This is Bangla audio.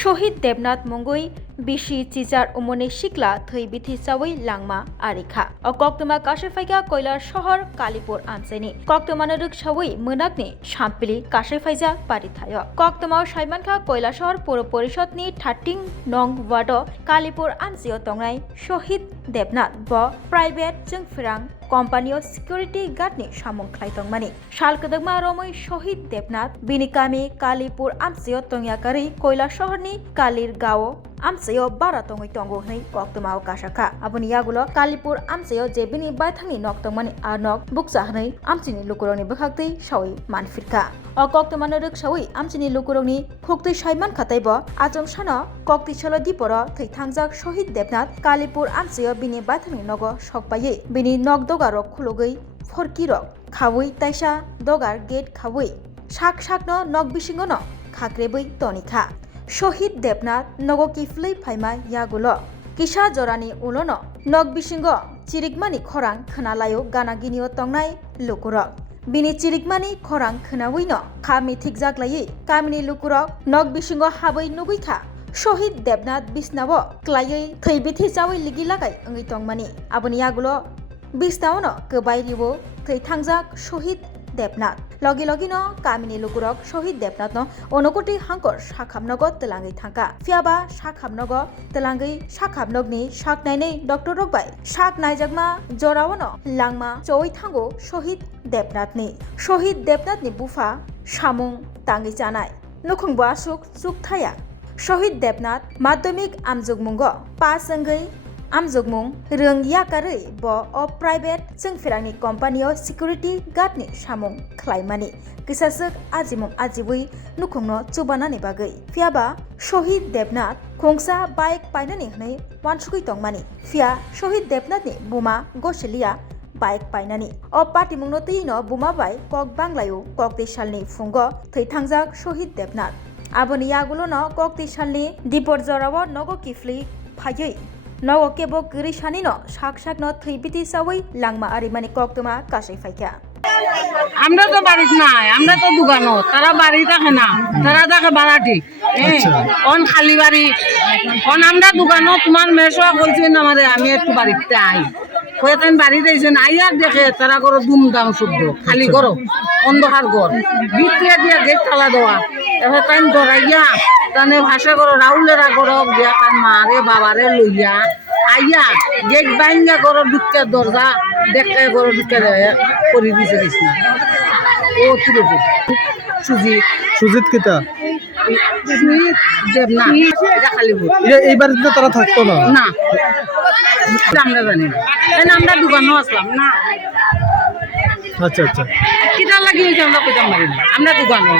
শহীদ দেবনাথ মঙ্গই বিশি চিজার উমনে শিকলা থৈ বিথি চাওই লাংমা আরিখা কক্তমা কাশেফাইকা কয়লার শহর কালীপুর আমসেনি কক্তমানো রুক সাওই মোনাকনি সাম্পিলি কাশেফাইজা পারিথায় কক্তমাও সাইমানখা কয়লা শহর পৌর পরিষদনি 13 নং ওয়ার্ড কালীপুর আমসিও তংনাই শহীদ দেবনাথ ব প্রাইভেট जोंफोरां কোম্পানিও সিকিউরিটি গার্ডনি সামং খ্লাইতংমানি সালকदगमा রমই শহীদ দেবনাথ বিনিকামি কালীপুর আমসিও তংয়াকারি কয়লা শহরনি কালির গাঁও আমসেও বারা তংই তঙ্গো হই কক্তমাও কাশাখা আবনি ইয়াগুলো কালীপুর আমসেও যে বিনি বাইথাংনি নক্তংমানি আর নক বুকসা হই আমচিনি লুকুরনি বখাকতৈ সাওই মানফিরকা কক্তমানো রুক সাওই আমচিনি লুকুরনি ফুকতৈ সাইমান খাতাইব আজম সানো কক্তিছলো দিপর থৈ থাংজাক শহীদ দেবনাথ কালীপুর আমসেও বিনি বাইথাংনি নগ সকপাयै বিনি নক দগারক খুলগৈ ফরকিরক খাওই তাইসা দগার গেট খাওই শাক শাকনো নক বিসিঙ্গনো খাকরেबै তনিখা শহীদ দেবনাথ নগ কিফलै ফাইমা ইয়াগুলো কিসা জরানি উলনো নক বিসিঙ্গ চিরিকমানি খরাং খনালাयो गानागिनियो तंनाय लुकुरक बिनि चिरिकमानि खरां खोनावैनो खामि थिकजाग्लायै कामिनि लुकुरक नक बिसिंग हाबै नुगैखा शहीद देबनाथ बिसनावो क्लायै थैबिथि जावै लिगि लागाय ओंगै तंमानि आबनि यागुलो बिसनावनो गोबाय रिवो थै थांजाक शहीद देबनाथ लगी लगिनो कामिनि लुकुरक शहीद देबनाथनो अनगति हांकर साखामनगो तलाङै थांका फियाबा साखामनगो तलाङै साखामनगनि साकनायनै डक्टर रकबाय साक नायजाकमा जरावनो लांमा चौै थांगो शहीद देबनाथनि बुफा सामुं ताङै जानाय नुखुंबा सुख सुखथाया शहीद देबनाथ माध्यमिक आमजुगमुंगो पास ओंगै आमजुगमुं रों याकारै ब प्राइभेट जोंफोरांनि कम्पानियाव सिकिउरिटी गार्डनि सामुं ख्लायमानि किसासक आजिमुं आजिबै नुखुंनो चुबानानि बागै फियाबा शहीद देबनाथ खंसा बाइक पाइनानि हनै वानसुकै तंमानि फिया शहीद देबनाथनि बुमा गसेलिया बाइक पाइनानि पाटिमुंनो तैनो बुमा बाय कक बांलायो कक देशालनि फुंगो थै थांजाक शहीद देबनाथ आबनि यागुलोनो कक देशालनि दिपर जराव नगो किफलै फायै नगो केबो गैरैसानिनो साक साकनो थैबिति सावै लांमा आरिमानि कक्तमा काशै फाइका আমরা তো বাড়িত নাই, আমরা তো দোকানত, তারা বাড়ি থাকে না, তারা থাকে বাড়াটি কোন খালি বাড়ি কোন আমরা দোকানত তোমার মেশোয়া কইছেন আমাদের আমি একটু বাড়িতে আই কয়েকদিন বাড়ি দিয়েছেন আইয়ার দেখে তারা করো দুমদাম শুদ্ধ খালি করো অন্ধকার ঘর ভিতরে দিয়ে গেট তালা দেওয়া এবার তাই ধরাইয়া তানে ভাষা করো রাউলেরা করো গিয়া তার মারে বাবারে লইয়া আইয়া গেট বাইঙ্গা করো ঢুকতে দরজা দেখতে করো ঢুকে করে দিছে না ও তুলে সুজিত কিতা সুজিত দেবনাথ এটা খালি এই বাড়িতে তারা থাকতো না না আমরা জানি না আমরা দোকানও আসলাম না আচ্ছা আচ্ছা কিটা লাগিয়েছে আমরা কোথাও মারি না আমরা দোকানও